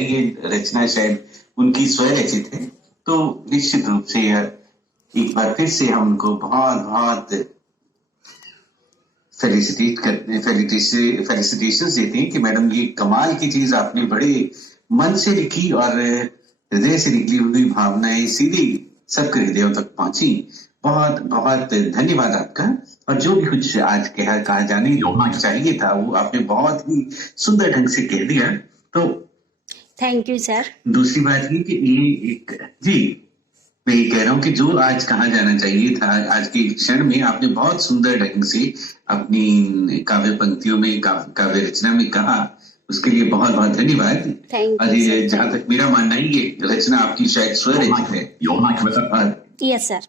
है, ये रचना शायद उनकी स्वरचित है। तो निश्चित रूप से एक बार फिर से हम उनको बहुत बहुत फेलिसिटेशंस देते हैं कि मैडम ये कमाल की चीज आपने बड़े मन से लिखी और हृदय से निकली हुई भावनाएं सीधी सबके हृदयों तक पहुंची। बहुत बहुत धन्यवाद आपका। और जो भी कुछ आज कहा जाने चाहिए था वो आपने बहुत ही सुंदर ढंग से कह दिया। तो थैंक यू सर। दूसरी बात ये कि ये एक जी मैं ये कह रहा हूँ कि जो आज कहा जाना चाहिए था आज के क्षण में आपने बहुत सुंदर ढंग से अपनी काव्य पंक्तियों में काव्य रचना में कहा, उसके लिए बहुत बहुत धन्यवाद। और ये जहां तक मेरा मानना है ये रचना आपकी शायद स्वरचित है। Yes sir.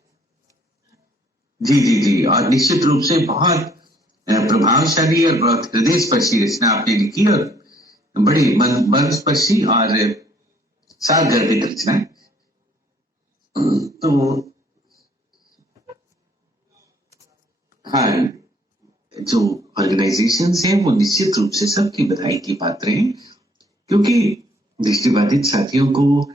जी जी जी, और निश्चित रूप से बहुत प्रभावशाली और बहुत हृदय स्पर्शी रचना आपने लिखी और बड़ी मन स्पर्शी और सार गर्भित रचना है। तो हाँ, जो ऑर्गेनाइजेशंस हैं वो निश्चित रूप से सबकी बधाई की पात्र हैं, क्योंकि दृष्टिबाधित साथियों को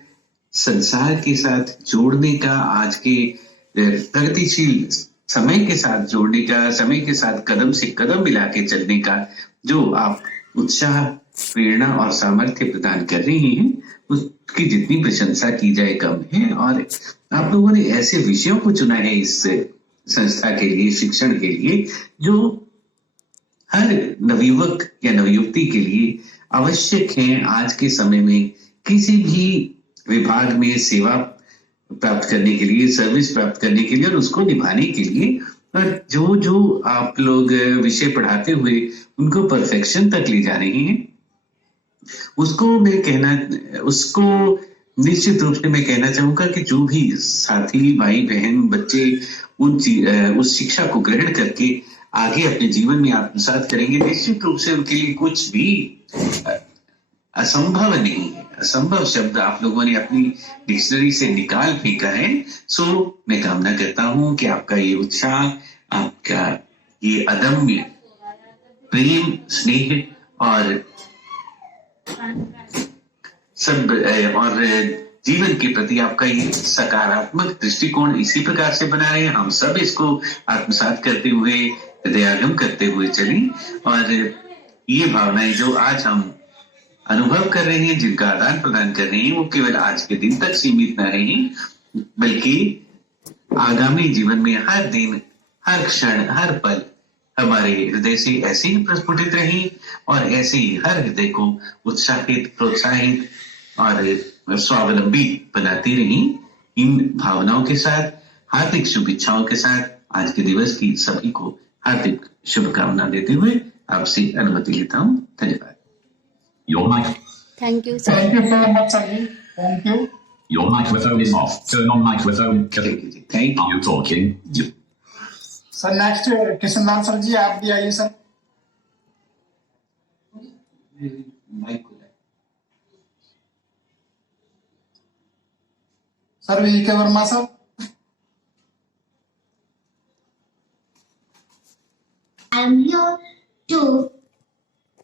संसार के साथ जोड़ने का, आज के प्रगतिशील समय के साथ जोड़ने का, समय के साथ कदम से कदम मिला के चलने का जो आप उत्साह, प्रेरणा और सामर्थ्य प्रदान कर रही हैं, उसकी जितनी प्रशंसा की जाए कम है। और आप लोगों ने ऐसे विषयों को चुना है इस संस्था के लिए, शिक्षण के लिए, जो हर नवयुवक या नवयुवती के लिए आवश्यक है आज के समय में किसी भी विभाग में सेवा प्राप्त करने के लिए, सर्विस प्राप्त करने के लिए और उसको निभाने के लिए। और जो जो आप लोग विषय पढ़ाते हुए उनको परफेक्शन तक ले जा रहे हैं, उसको निश्चित रूप से मैं कहना चाहूंगा कि जो भी साथी, भाई बहन, बच्चे उस शिक्षा को ग्रहण करके आगे अपने जीवन में आत्मसात करेंगे, निश्चित रूप से उनके लिए कुछ भी असंभव नहीं है। असंभव शब्द आप लोगों ने अपनी डिक्शनरी से निकाल फेंका है। सो मैं कामना करता हूं कि आपका ये उत्साह, आपका ये अदम्य प्रेम, स्नेह और सब और जीवन के प्रति आपका ये सकारात्मक दृष्टिकोण इसी प्रकार से बना रहे। हम सब इसको आत्मसात करते हुए, हृदयागम करते हुए चलें और ये भावनाएं जो आज हम अनुभव कर रहे हैं, जिनका आदान प्रदान कर रहे हैं, वो केवल आज के दिन तक सीमित न रहें, बल्कि आगामी जीवन में हर दिन, हर क्षण, हर पल हमारे हृदय से ऐसे ही प्रस्फुटित रही और ऐसे ही हर हृदय को उत्साहित, प्रोत्साहित और स्वावलंबी बनाती रही। इन भावनाओं के साथ, हार्दिक शुभेच्छाओं के साथ आज के दिवस की सभी को हार्दिक शुभकामना देते हुए आपसे अनुमति लेता हूँ। धन्यवाद। Thank you sir. Thank you so much, sir. Thank you. Your microphone is off. Turn on microphone. Thank Are you talking? Sir next Kishanlal sir ji, आप भी आइए sir. Sir VK Verma sir. I am here to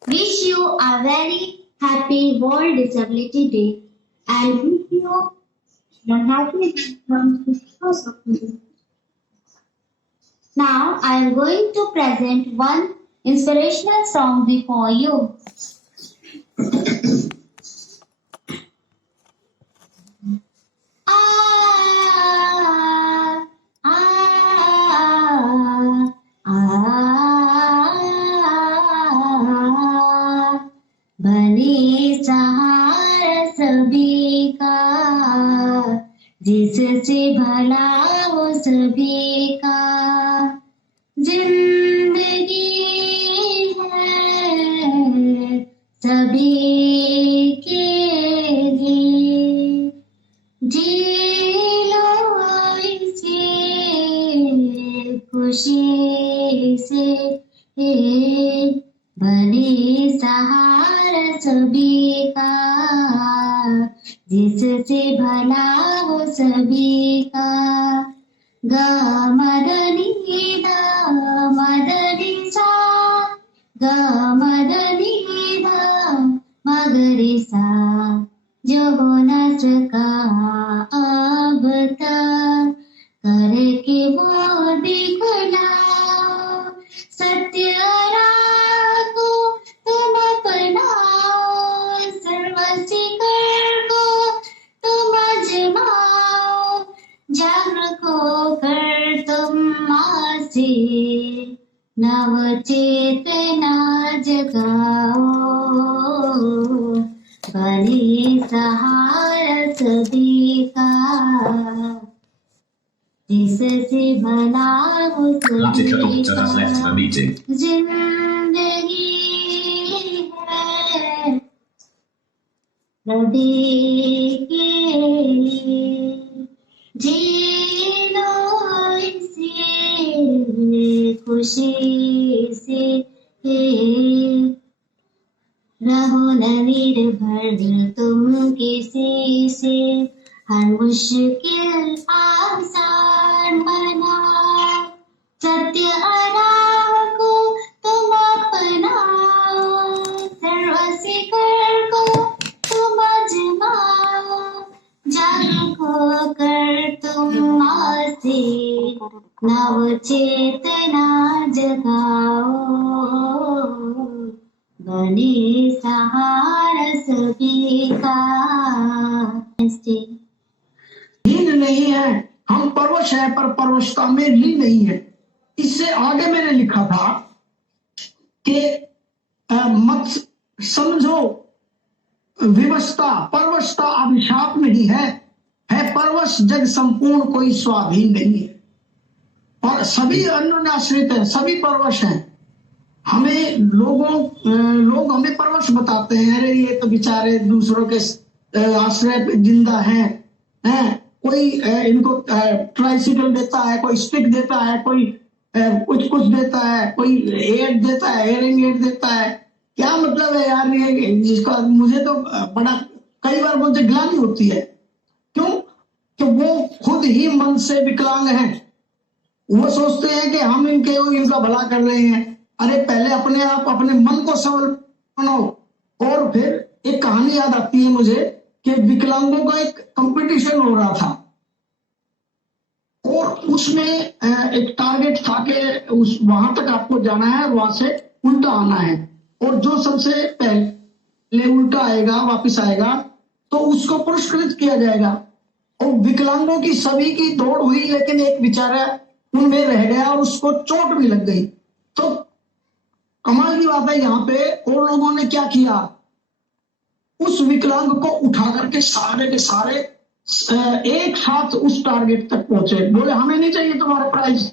wish you a very happy World Disability Day and wish you the happiness from the source of you. Now I am going to present one inspirational song before you. बने सहारा सभी का, जिससे भला हो सभी का, जिंदगी है सभी के लिए, जी लो इसे खुशी से, बने सहारा सभी का, जिससे भला हो सभी का। ग मदनी द मदनी सा, ग मदनी द मगरी सा, जो हो न सका अब तक करके वो दिखलाओ। सत्य राह को तुम अपनाओ, सर्वशिखर को तुम आजमाओ। जागरूक होकर तुम आसे नव चेतना जगाओ। बने सहारा सभी का, जिससे भला हो Latika सभी Doctor has left the का। meeting. जिंदगी है सभी के लिए, जी लो इसे खुशी से। रहो न निर्भर तुम किसी से, हर मुश्किल आसान बनाओ। सत्य राह को तुम अपनाओ, सर्वशिखर को तुम आजमाओ। जागरूक होकर तुम आसे नव चेतना जगाओ। बने सहारा सभी का। लीन नहीं है, हम परवश है पर परवशता में लीन नहीं है। इससे आगे मैंने लिखा था कि मत समझो विवशता परवशता अभिशाप नहीं है, परवश जग संपूर्ण कोई स्वाधीन नहीं है। और सभी अन्योन्याश्रित है, सभी परवश हैं। हमें लोग हमें परवश बताते हैं, अरे ये तो बेचारे दूसरों के आश्रय पे जिंदा हैं। कोई इनको ट्राइसिकल देता है, कोई स्टिक देता है, कोई कुछ देता है, कोई एड देता है, हेयरिंग एड देता है। क्या मतलब है यार ये, जिसका मुझे तो बड़ा कई बार मुझे ग्लानि होती है। क्यों? कि वो खुद ही मन से विकलांग हैं। वो सोचते हैं कि हम इनका भला कर रहे हैं। अरे पहले अपने आप अपने मन को सबल बनाओ। और फिर एक कहानी याद आती है मुझे कि विकलांगों का एक कंपटीशन हो रहा था और उसमें एक टारगेट था कि वहां तक आपको जाना है और वहां से उल्टा आना है, और जो सबसे पहले उल्टा आएगा वापस आएगा तो उसको पुरस्कृत किया जाएगा। और विकलांगों की सभी की दौड़ हुई, लेकिन एक बेचारा उनमें रह गया और उसको चोट भी लग गई। तो कमाल की बात है, यहाँ पे और लोगों ने क्या किया, उस विकलांग को उठा करके सारे के सारे एक साथ उस टारगेट तक पहुंचे। बोले हमें नहीं चाहिए तुम्हारा प्राइज,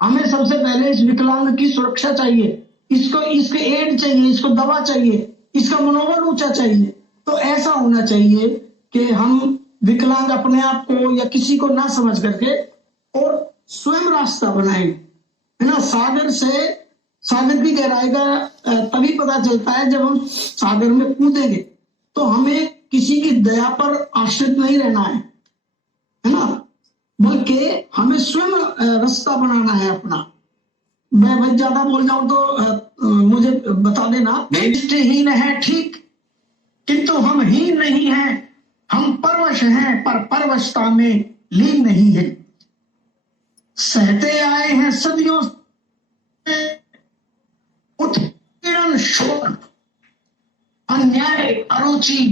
हमें सबसे पहले इस विकलांग की सुरक्षा चाहिए, इसके एड चाहिए, इसको दवा चाहिए, इसका मनोबल ऊंचा चाहिए। तो ऐसा होना चाहिए कि हम विकलांग अपने आप को या किसी को ना समझ करके और स्वयं रास्ता बनाएं, है ना। सागर की गहराई का तभी पता चलता है जब हम सागर में कूदेंगे। तो हमें किसी की दया पर आश्रित नहीं रहना है ना, बल्कि हमें स्वयं रास्ता बनाना है अपना। मैं बहुत ज्यादा बोल जाऊं तो मुझे बता देना। दृष्टिहीन है ठीक, किंतु हम हीन नहीं हैं, हम परवश हैं पर परवशता में लीन नहीं है। सहते आए हैं सदियों से उत्पीड़न शोक, अन्याय अरुचि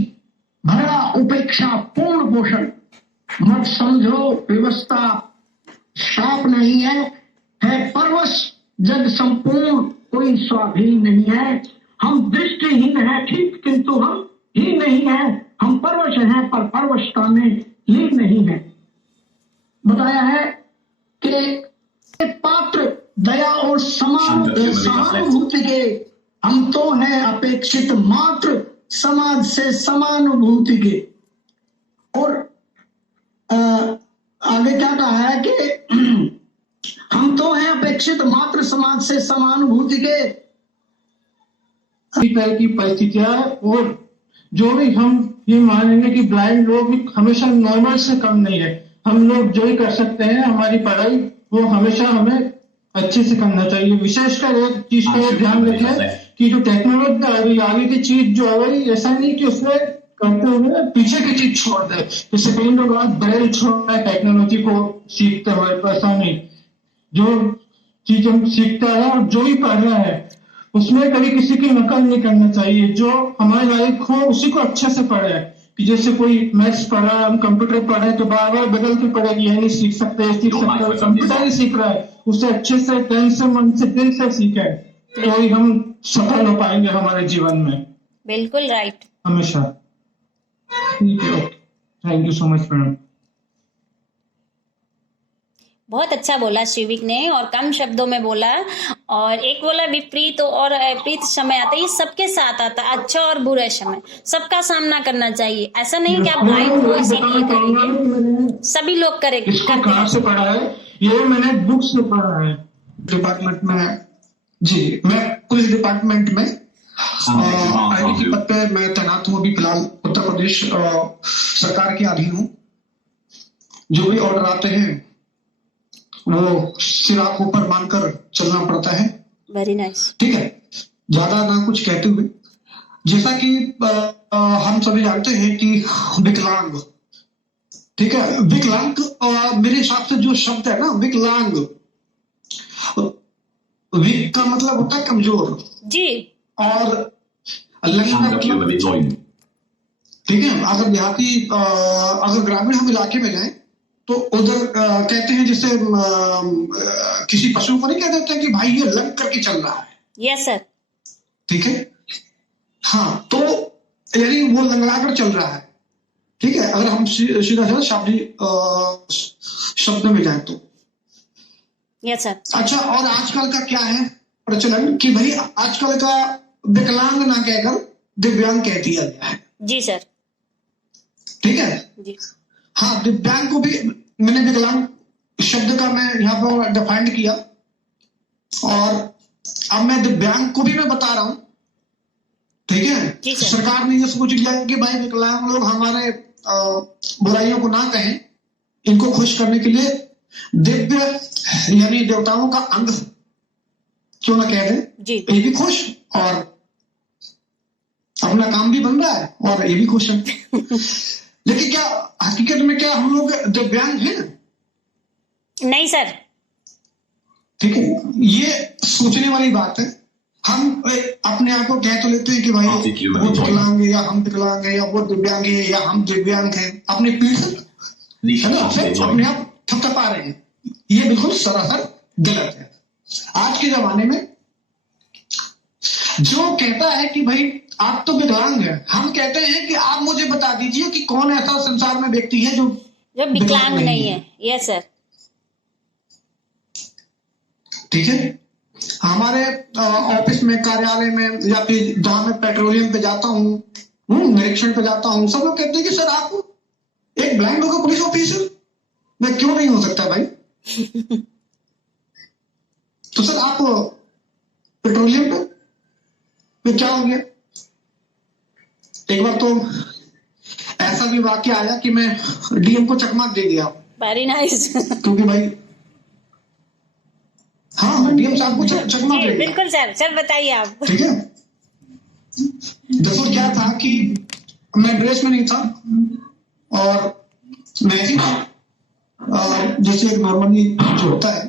भरा उपेक्षा पूर्ण पोषण। मत समझो व्यवस्था शाप नहीं है परवश जग संपूर्ण कोई स्वाधीन नहीं है। हम दृष्टिहीन है ठीक, किंतु हम ही नहीं है, हम परवश हैं पर परवशता में लीन नहीं है। बताया है कि पात्र दया और सहानुभूति के, हम तो हैं अपेक्षित मात्र समाज से समानुभूति के। और आगे क्या कहा है कि हम तो हैं अपेक्षित मात्र समाज से समानुभूति के। इस तरह की परिस्थितियां है और जो भी हम ये मानेंगे कि ब्लाइंड लोग भी हमेशा नॉर्मल से कम नहीं है। हम लोग जो ही कर सकते हैं, हमारी पढ़ाई वो हमेशा हमें अच्छे से करना चाहिए। विशेषकर एक चीज का ध्यान रखें कि जो टेक्नोलॉजी आगे की चीज जो आ गई, ऐसा नहीं कि उसमें करते हुए पीछे की चीज छोड़ दे। जैसे कई लोग आज ब्रेल छोड़ रहे हैं टेक्नोलॉजी को सीखते हुए, तो ऐसा नहीं। जो चीज हम सीखता है और जो ही पढ़ रहा है उसमें कभी किसी की नकल नहीं करना चाहिए। जो हमारे लायक हो उसी को अच्छे से पढ़े। कि जैसे कोई मैथ्स पढ़ा, हम कंप्यूटर पढ़े तो बार बार बदल के पढ़ेगी, ये नहीं सीख सकते, ये सीख सकते, कंप्यूटर ही सीख रहा है, उसे अच्छे से तन से मन से दिल से सीखे, तो ही हम सफल हो पाएंगे हमारे जीवन में बिल्कुल राइट। हमेशा। ठीक है, thank you so much madam. बहुत अच्छा बोला शिविक ने और कम शब्दों में बोला। और एक बोला विपरीत और विपरीत समय आता है, ये सबके साथ आता है, अच्छा और बुरा समय सबका सामना करना चाहिए। ऐसा नहीं कि आप ब्लाइंड हो इसीलिए करेंगे, सभी लोग करेंगे। इसको कहाँ से पढ़ा है? ये मैंने बुक से पढ़ा है। डिपार्टमेंट में जी, मैं पुलिस डिपार्टमेंट में आईटी के पद पे मैं तैनात हूँ। अभी फिलहाल उत्तर प्रदेश सरकार के अधीन हूँ। जो भी ऑर्डर आते हैं वो सिरा को ऊपर मानकर चलना पड़ता है। Very nice. ठीक है, ज्यादा ना कुछ कहते हुए, जैसा कि हम सभी जानते हैं कि विकलांग, ठीक है, विकलांग मेरे हिसाब से जो शब्द है ना विकलांग, विक का मतलब होता है कमजोर जी, और लंग का मतलब, ठीक है। अगर देहाती अगर ग्रामीण हम इलाके में जाएं तो उधर कहते हैं जैसे किसी पशु को नहीं कह देते कि भाई ये लग करके चल रहा है। Yes sir. ठीक है, हाँ, तो यानी वो लंगड़ा कर चल रहा है। ठीक है, अगर हम सीधा सीधा शाब्दिक शब्द में जाए तो। Yes sir. अच्छा, और आजकल का क्या है प्रचलन कि भाई आजकल का विकलांग ना कहकर दिव्यांग कह दिया गया है। जी सर। ठीक है जी। हाँ, दिव्यांग को भी मैंने विकलांग शब्द का मैं यहाँ पर डिफाइंड किया, और अब मैं दिव्यांग को भी मैं बता रहा हूँ। ठीक है, सरकार ने ये सोच लिया कि भाई विकलांग लोग हमारे बुराइयों को ना कहें, इनको खुश करने के लिए दिव्य यानी देवताओं का अंग क्यों ना कह दे, ये भी खुश और अपना काम भी बन रहा है और ये भी खुश है। लेकिन क्या हकीकत में क्या हम लोग दिव्यांग हैं? नहीं सर। ठीक है, ये सोचने वाली बात है। हम अपने आप को कह तो लेते हैं कि भाई वो विकलांग है या हम विकलांग है या वो दिव्यांग है या हम दिव्यांग हैं, अपनी पीठ है ना, फिर अपने आप थपथपा रहे हैं। ये बिल्कुल सरासर गलत है। आज के जमाने में जो कहता है कि भाई आप तो विकलांग है, हम कहते हैं कि आप मुझे बता दीजिए कि कौन ऐसा संसार में व्यक्ति है जो विकलांग नहीं है। Yes sir. ठीक है, हमारे ऑफिस में, कार्यालय में, या फिर जहां मैं पेट्रोलियम पे जाता हूँ, निरीक्षण पे जाता हूँ, सब लोग कहते हैं कि सर आप एक ब्लाइंड होगा पुलिस ऑफिसर, मैं क्यों नहीं हो सकता भाई? तो सर आप पेट्रोलियम पे क्या हो गया? एक बार तो ऐसा भी वाकया आया कि मैं डीएम को चकमा दे दिया। Very nice. क्योंकि भाई हाँ, डीएम साहब को चकमा दे दिया। बिल्कुल सर। सर बताइए आप। ठीक है, देखो क्या था कि मैं ड्रेस में नहीं था और मैं ही जैसे एक नॉर्मली जो होता है,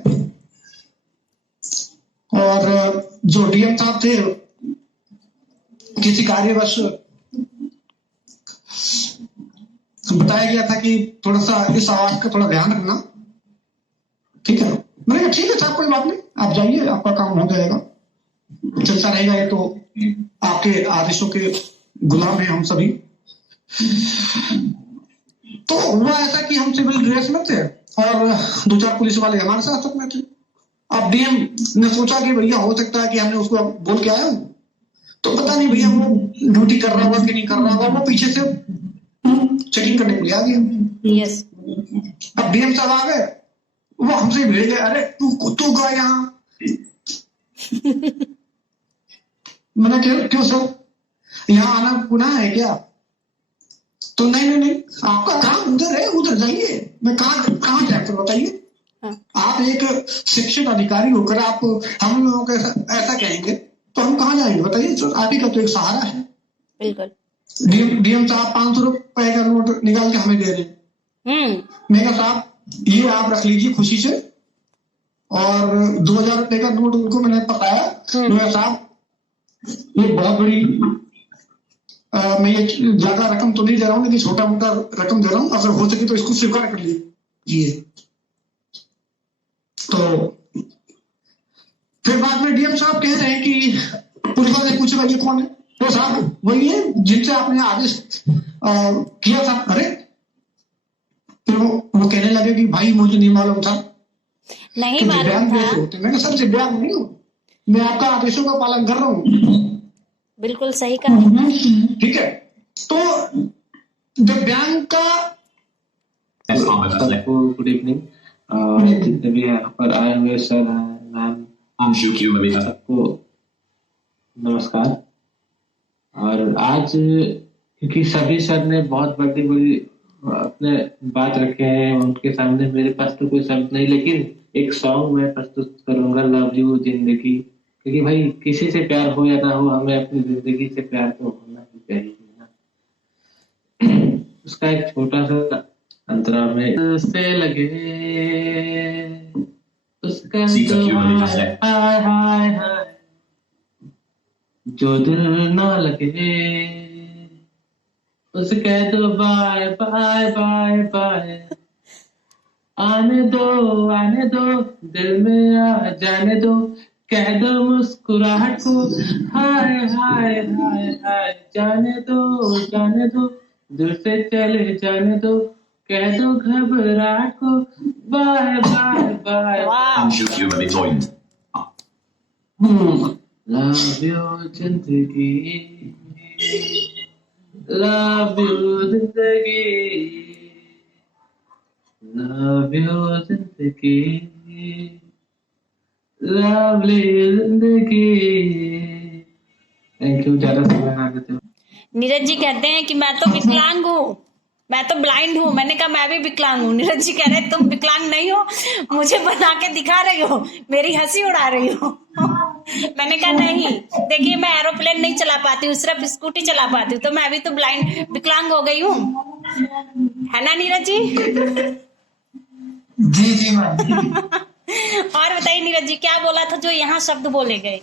और जो डीएम साहब थे किसी कार्यवश बताया गया था कि थोड़ा सा इस आवाज का थोड़ा ध्यान रखना। ठीक है, मैंने कहा ठीक है साहब, कोई बात नहीं, आप जाइए, आपका काम हो जाएगा, चलता रहेगा, ये तो आपके आदेशों के गुलाम हैं हम सभी। तो हुआ ऐसा कि हम सिविल ड्रेस में थे और 2-4 पुलिस वाले हमारे साथ में थे। अब डीएम ने सोचा कि भैया हो सकता है कि हमने उसको बोल के आया हूं, तो पता नहीं भैया वो ड्यूटी कर रहा होगा कि नहीं कर रहा होगा, वो पीछे से चेकिंग करने के लिए आ गया। यस। अब डीएम साहब आ गए, वो हमसे भिड़ गए, अरे तू गया यहाँ। मैंने क्यों सर, यहाँ आना गुनाह है क्या? तो नहीं, आपका काम उधर है, उधर जाइए। मैं कहाँ जाए फिर बताइए? आप एक शिक्षित अधिकारी होकर आप हम लोगों को ऐसा कहेंगे तो हम कहाँ जाएंगे बताइए? तो आप ही का तो एक सहारा है। बिल्कुल। डीएम साहब 500 रुपए का नोट निकाल के हमें दे रहे हैं। मैं कहा साहब ये आप रख लीजिए खुशी से, और 2000 रुपए का नोट उनको मैंने पकाया। मैं कहा साहब ये बहुत बड़ी मैं ये ज्यादा रकम तो नहीं दे रहा हूँ, लेकिन छोटा मोटा रकम दे रहा हूँ, अगर हो सके तो इसको स्वीकार कर लीजिए। तो फिर बाद में डीएम साहब कह रहे हैं कि पुलिस वाले पूछेगा ये कौन है, तो साहब वही है जिनसे आपने आदेश किया था। अरे फिर वो कहने लगे कि भाई मुझे नहीं मालूम था, नहीं मालूम था। मैं सर दिव्यांग नहीं हूँ, मैं आपका आदेशों का पालन कर रहा हूँ। बिल्कुल सही कहा। ठीक है, तो दिव्यांग का सबको गुड इवनिंग। जितने भी यहाँ पर आए हुए सर हैं, मैम, सबको नमस्कार। और आज क्योंकि सभी सर ने बहुत बड़ी अपने बात रखे हैं, उनके सामने मेरे पास तो कोई शब्द नहीं, लेकिन एक सॉन्ग मैं प्रस्तुत करूंगा, लव यू जिंदगी। क्योंकि भाई किसी से प्यार हो या ना हो, हमें अपनी जिंदगी से प्यार तो होना ही चाहिए ना। उसका एक छोटा सा अंतरा में से लगे उसका हाय हाय हाय, जो दिल ना लगे उसे कह दो बाय बाय बाय बाय। आने दो दिल में आ जाने दो, कह दो मुस्कुराहट को हाय हाय हाय हाय। जाने दो दिल से चले जाने दो, कह दो घबराहट को bye bye bye. Love you जिंदगी, लव यू जिंदगी, लव यू जिंदगी, लवली जिंदगी। Thank you. ज्यादा समय ना लेते हो। नीरज जी कहते हैं कि मैं तो विकलांग हूँ, मैं तो ब्लाइंड हूँ। मैंने कहा मैं भी विकलांग हूँ। नीरज जी कह रहे तुम विकलांग नहीं हो, मुझे बना के दिखा रही हो, मेरी हंसी उड़ा रही हो। मैंने कहा नहीं, देखिए मैं एरोप्लेन नहीं चला पाती हूँ, सिर्फ स्कूटी चला पाती हूँ, तो मैं अभी तो विकलांग हो गई हूँ, है ना नीरज जी? जी मैम। और बताइए नीरज जी क्या बोला था जो यहाँ शब्द बोले गए?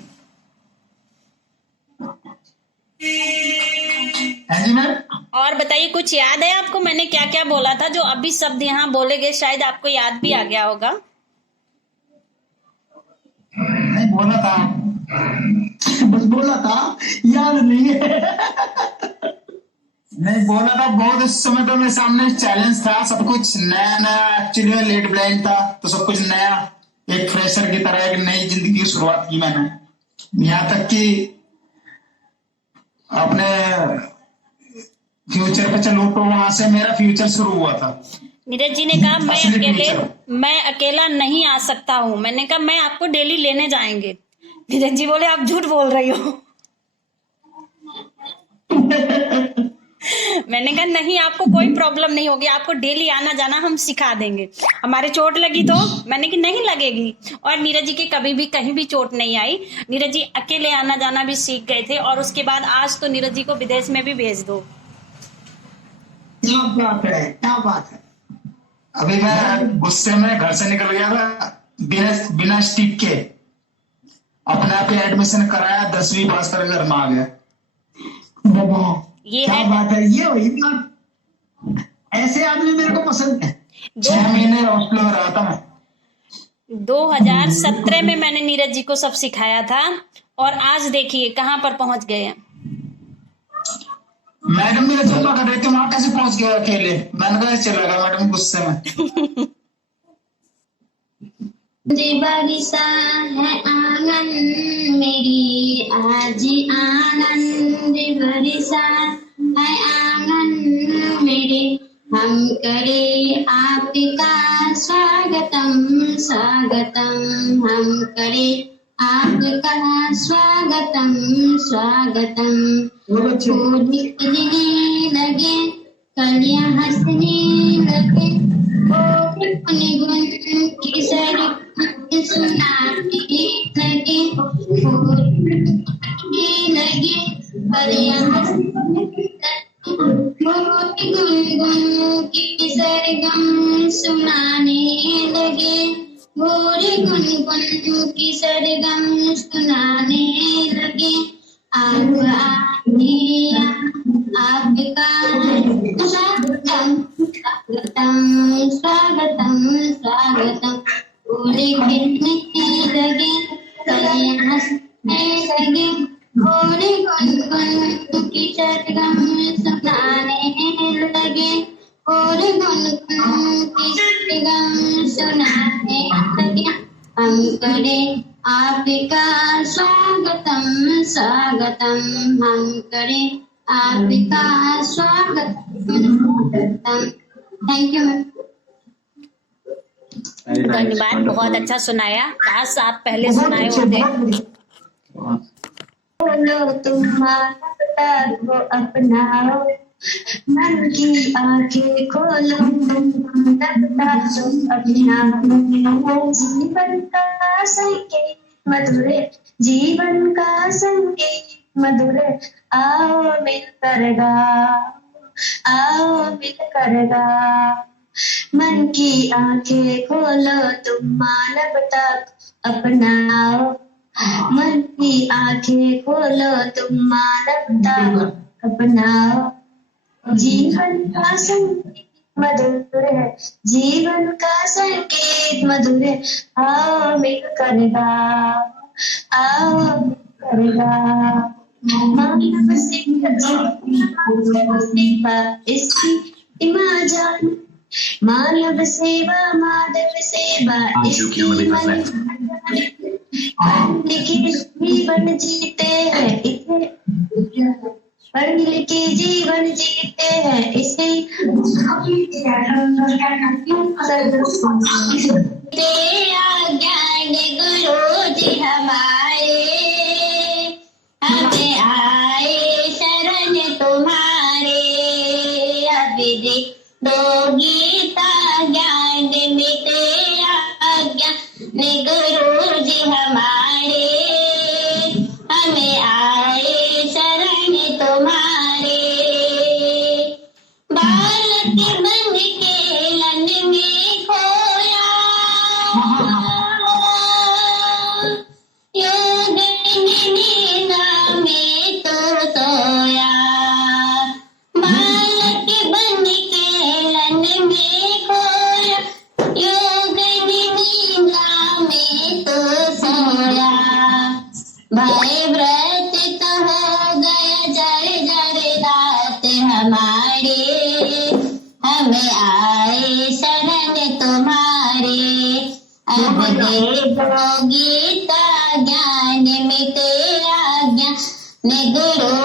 जी मैम। और बताइए कुछ याद है आपको मैंने क्या क्या बोला था जो अभी शब्द यहाँ बोले गए? शायद आपको याद भी आ गया होगा। नहीं बोला था, बस बोला था, याद नहीं है। नहीं बोला था बहुत। उस समय तो मेरे सामने चैलेंज था, सब कुछ नया नया। एक्चुअली मैं लेट ब्लाइंड था तो सब कुछ नया, एक फ्रेशर की तरह एक नई जिंदगी की शुरुआत की मैंने। यहाँ तक कि अपने फ्यूचर पे चलूं तो वहां से मेरा फ्यूचर शुरू हुआ था। नीरज जी ने कहा मैं अकेला नहीं आ सकता हूँ। मैंने कहा मैं आपको डेली लेने जाएंगे। नीरज जी बोले आप झूठ बोल रही हो। मैंने कहा नहीं, आपको कोई प्रॉब्लम नहीं होगी, आपको डेली आना जाना हम सिखा देंगे। हमारे चोट लगी तो मैंने कि नहीं लगेगी, और नीरज जी के कभी भी कहीं भी चोट नहीं आई। नीरज जी अकेले आना जाना भी सीख गए थे, और उसके बाद आज तो नीरज जी को विदेश में भी भेज दो। क्या बात है, क्या बात है। अभी मैं गुस्से में घर से निकल गया था बिना स्टिक के, अपने आप एडमिशन कराया, 10वीं पास कर घर में आ गया। ये क्या है बात है, ये वही बात। ऐसे आदमी मेरे को पसंद है। 6 महीने हॉस्टल में रहा था मैं। 2017 में मैंने नीरज जी को सब सिखाया था, और आज देखिए कहाँ पर पहुंच गए हैं। मैडम मेरे धोखा कर रहे थे, वहां कैसे पहुंच गया अकेले? मैंने कहा चला गया मैडम गुस्से में। बारिशा है आंगन मेरी आज आनंद, बारिशा है आंगन मेरे, हम करे आपका स्वागतम स्वागतम, हम करे आपका स्वागतम स्वागतम। फूल खिलने लगे, कलियां हंसने लगे, गुन की सर सुनाने लगे, फूल खिलने लगे, कलियां हंसने मोर गुनगुन की सरगम सुनाने लगे, मोर गुनगुन की सरगम सुनाने लगे। आप आइए, आपका स्वागतम स्वागतम स्वागतम स्वागतम। पूरे खिलने लगे, कलियां हंसने लगे, पूरे गुनगुन की सरगम सुनाने लगे, पूरे गुनगुन की सरगम सुनाने लगे। हम करें आपका स्वागतम स्वागतम, हम करें आपका स्वागतम स्वागतम। Thank you ma'am. धन्यवाद, बहुत अच्छा सुनाया। काश आप पहले सुनाए होते। बोलो तुम मानवता को अपनाओ, मन की आंखें खोलो, मानवता को अपनाओ। जीवन का संकेत मधुर, जीवन का संकेत मधुर, आओ मिलकर गाओ, आओ मिलकर गाओ। मन की आंखें खोलो, तुम मानवता को अपनाओ, मन की आंखें खोलो, तुम मानवता को अपनाओ। जीवन का संकेत मधुर है, जीवन का संकेत मधुर है, आओ मिलकर गाओ, आओ मिलकर गाओ। मानव सेवा इसकी इमाजत, मानव सेवा माधव सेवा इसकी लिखे जीवन जीते हैं इसे, पढ़ लिखे जीवन जीते हैं इसे। ज्ञान गुरु जी हमारे, हमें आए शरण तुम्हारे। अभी दे दो गीता ज्ञान मिटे आज्ञा, गुरु जी हमारे, हमें आए शरण तुम्हारे। बालक बन के लन में खोया, योग निद्रा में तो सोया। बालक बन के लन में खोया, योग निद्रा में तो सोया। भाई व्रत तो हो गया जड़ जड़ रात हमारे, हमें आए शरण तुम्हारे। अब दे दो गीता ज्ञान मिटे आज्ञा, गुरु